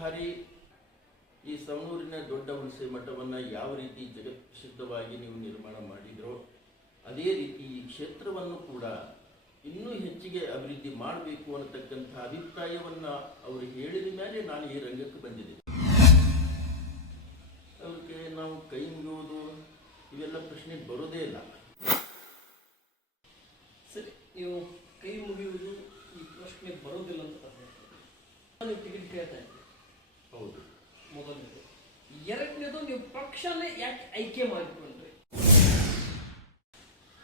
ಬಾರಿ ಈ ಸವಣೂರಿನ ದೊಡ್ಡ ಹುಣಸೆ ಮಠವನ್ನು ಯಾವ ರೀತಿ ಜಗತ್ಪ್ರಸಿದ್ಧವಾಗಿ ನೀವು ನಿರ್ಮಾಣ ಮಾಡಿದ್ರೋ, ಅದೇ ರೀತಿ ಈ ಕ್ಷೇತ್ರವನ್ನು ಕೂಡ ಇನ್ನೂ ಹೆಚ್ಚಿಗೆ ಅಭಿವೃದ್ಧಿ ಮಾಡಬೇಕು ಅನ್ನತಕ್ಕಂಥ ಅಭಿಪ್ರಾಯವನ್ನು ಅವರು ಹೇಳಿದ ಮೇಲೆ ನಾನು ಈ ರಂಗಕ್ಕೆ ಬಂದಿದ್ದೀನಿ. ಅವ್ರಿಗೆ ನಾವು ಕೈ ಮುಗಿಯೋದು ಇವೆಲ್ಲ ಪ್ರಶ್ನೆ ಬರೋದೇ ಇಲ್ಲ. ಸರಿ, ನೀವು ಕೈ ಮುಗಿಯುವುದು ಈ ಪ್ರಶ್ನೆ ಬರೋದಿಲ್ಲ ಅಂತ ಟಿಕೆಟ್ ಕೇಳ್ತಾ ಇದ್ದೀರಿ ಹೌದು. ಮೊದಲನೇದು. ಎರಡನೇದು ನೀವು ಪಕ್ಷನೇ ಯಾಕೆ ಆಯ್ಕೆ ಮಾಡಿಕೊಂಡ್ರಿ?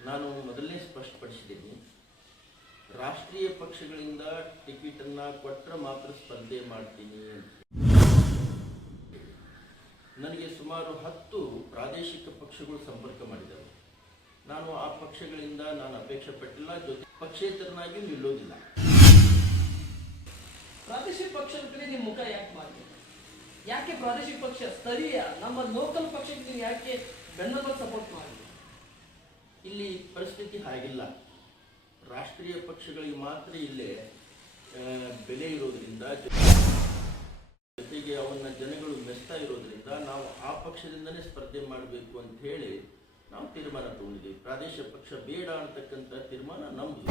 ನಾನು ಮೊದಲನೇ ಸ್ಪಷ್ಟಪಡಿಸಿದ್ದೀನಿ. ರಾಷ್ಟ್ರೀಯ ಪಕ್ಷಗಳಿಂದ ಟಿಕೆಟನ್ನು ಕೊಟ್ಟರೆ ಮಾತ್ರ ಸ್ಪರ್ಧೆ ಮಾಡ್ತೀನಿ ಅಂತ. ನನಗೆ ಸುಮಾರು ಹತ್ತು ಪ್ರಾದೇಶಿಕ ಪಕ್ಷಗಳು ಸಂಪರ್ಕ ಮಾಡಿದವು. ನಾನು ಆ ಪಕ್ಷಗಳಿಂದ ನಾನು ಅಪೇಕ್ಷೆ ಪಟ್ಟಿಲ್ಲ ಜೊತೆ ಪಕ್ಷೇತರನಾಗಿ ನಿಲ್ಲೋದಿಲ್ಲ. ಪ್ರಾದೇಶಿಕ ಪಕ್ಷದ ಕಡೆ ನಿಮ್ಮ ಮುಖ ಯಾಕೆ ಮಾಡಿಲ್ಲ ಯಾಕೆ ಪ್ರಾದೇಶಿಕ ಪಕ್ಷ ಸ್ಥಳೀಯ, ನಮ್ಮ ಲೋಕಲ್ ಪಕ್ಷಕ್ಕೆ ಯಾಕೆ ಬೆನ್ನಲ್ಲ ಸಪೋರ್ಟ್ ಮಾಡಿ ಇಲ್ಲಿ ಪರಿಸ್ಥಿತಿ ಹಾಗಿಲ್ಲ. ರಾಷ್ಟ್ರೀಯ ಪಕ್ಷಗಳಿಗೆ ಮಾತ್ರ ಇಲ್ಲೇ ಬೆಲೆ ಇರೋದ್ರಿಂದ, ಜೊತೆಗೆ ಅವನ್ನ ಜನಗಳು ಮೆಚ್ತಾ ಇರೋದ್ರಿಂದ ನಾವು ಆ ಪಕ್ಷದಿಂದನೇ ಸ್ಪರ್ಧೆ ಮಾಡಬೇಕು ಅಂತ ಹೇಳಿ ನಾವು ತೀರ್ಮಾನ ತಗೊಂಡಿದ್ದೀವಿ. ಪ್ರಾದೇಶಿಕ ಪಕ್ಷ ಬೇಡ ಅಂತಕ್ಕಂಥ ತೀರ್ಮಾನ ನಮ್ಮದು